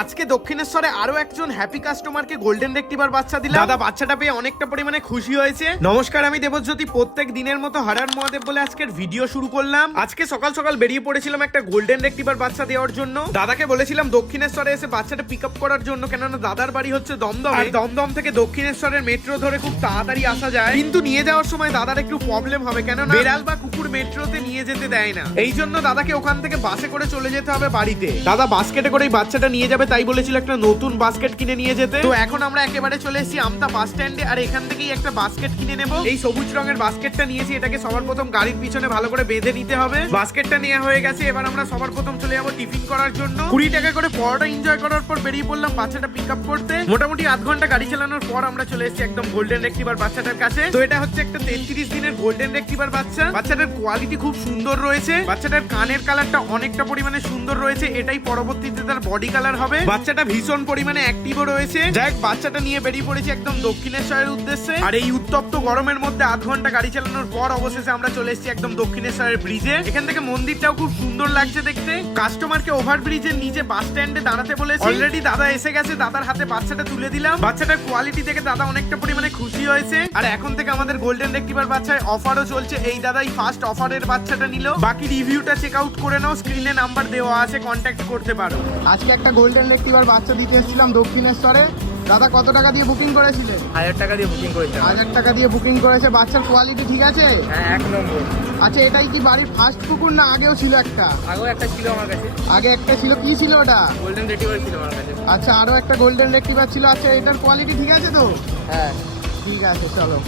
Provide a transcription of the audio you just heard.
আজকে দক্ষিণেশ্বরে আরো একজন হ্যাপি কাস্টমারকে গোল্ডেন রেক্টিভার বাচ্চা দিলাম। দাদা বাচ্চাটা পেয়ে অনেকটা পরিমাণে খুশি হয়েছে। নমস্কার, আমি দেবজ্যোতি। প্রত্যেক দিনের মতো হরার মহাদেব বলে আজকের ভিডিও শুরু করলাম। আজকে সকাল সকাল বেরিয়ে পড়েছিলাম একটা গোল্ডেন রেক্টিভার বাচ্চা দেওয়ার জন্য। দাদাকে বলেছিলাম দক্ষিণেশ্বরে এসে বাচ্চাটা পিক আপ করার জন্য, কেননা দাদার বাড়ি হচ্ছে দমদম, আর দমদম থেকে দক্ষিণেশ্বরের মেট্রো ধরে খুব তাড়াতাড়ি আসা যায়। কিন্তু নিয়ে যাওয়ার সময় দাদার একটু প্রবলেম হবে, কেননা বেড়াল বা কুকুর মেট্রোতে নিয়ে যেতে দেয় না। এই জন্য দাদাকে ওখান থেকে বাসে করে চলে যেতে হবে বাড়িতে। দাদা বাস্কেটে করে বাচ্চাটা নিয়ে যাবে, তাই বলেছিল একটা নতুন বাস্কেট কিনে নিয়ে যেতে। তো এখন আমরা একেবারে চলে এসেছি আমতা বাস স্ট্যান্ডে, আর এখান থেকেই একটা বাস্কেট কিনে নেব। এই সবুজ রঙের বাস্কেটটা নিয়েছি, এটাকে সবার প্রথম গাড়ির পিছনে ভালো করে বেঁধে নিতে হবে। বাস্কেটটা নেওয়া হয়ে গেছে, এবার আমরা সবার প্রথম চলে যাবো টিফিন করার জন্য। 20 টাকা করে পরোটা এনজয় করার পর বেরিয়ে পড়লাম বাচ্চাটা পিক আপ করতে। মোটামুটি আধ ঘন্টা গাড়ি চালানোর পর আমরা চলে এসেছি একদম গোল্ডেন রেক্টিভার বাচ্চাটার কাছে। তো এটা হচ্ছে একটা 33 দিনের গোল্ডেন রেক্টিভার বাচ্চা। বাচ্চাটার কোয়ালিটি খুব সুন্দর রয়েছে, বাচ্চাটার কানের কালারটা অনেকটা পরিমাণে সুন্দর রয়েছে, এটাই পরবর্তীতে তার বডি কালার হবে। বাচ্চাটা ভীষণ পরিমাণে অ্যাক্টিভও রয়েছে। যাই হোক, বাচ্চাটা নিয়ে বেরিয়ে পড়েছি একদম দক্ষিণেশ্বরের উদ্দেশ্যে। আর এই উত্তপ্ত গরমের মধ্যে আধ ঘন্টা গাড়ি চালানোর পর অবশেষে আমরা চলে এসেছি একদম দক্ষিণেশ্বরের ব্রিজে। এখান থেকে মন্দিরটাও খুব সুন্দর লাগছে দেখতে। কাস্টমারকে ওভার ব্রিজের নিচে বাস স্ট্যান্ডে দাঁড়াতে বলেছি। অলরেডি দাদা এসে গেছে, দাদার হাতে বাচ্চাটা তুলে দিলাম। বাচ্চাটার কোয়ালিটি দেখে দাদা অনেকটা পরিমাণে খুশি হয়েছে। আর এখন থেকে আমাদের গোল্ডেন রেক্টিভার বাচ্চায় অফারও চলছে। এই দাদাই ফার্স্ট অফারের বাচ্চাটা নিল। বাকি রিভিউটা চেক আউট করে নাও, স্ক্রিনে নাম্বার দেওয়া আছে, কন্ট্যাক্ট করতে পারো। আজকে একটা গোল্ডেন রেক্টিভার বাচ্চা দিতে এসেছিলাম দক্ষিণেশ্বরে। দাদা কত টাকা দিয়ে বুকিং করেছিলেন? 1000 টাকা দিয়ে বুকিং করেছে। 1000 টাকা দিয়ে বুকিং করেছে। বাচ্চার কোয়ালিটি ঠিক আছে? হ্যাঁ, এক নম্বর। আচ্ছা, এটাই কি বাড়ির ফার্স্ট কুকুর না আগেও ছিল একটা? আগেও একটা ছিল আমার কাছে, আগে একটা ছিল, কি ছিল ওটা? গোল্ডেন রিট্রিভার ছিল আমার কাছে। আচ্ছা, আরো একটা গোল্ডেন রেক্টিভার ছিল। আচ্ছা, এটার কোয়ালিটি ঠিক আছে তো? হ্যাঁ, ঠিক আছে, চলো।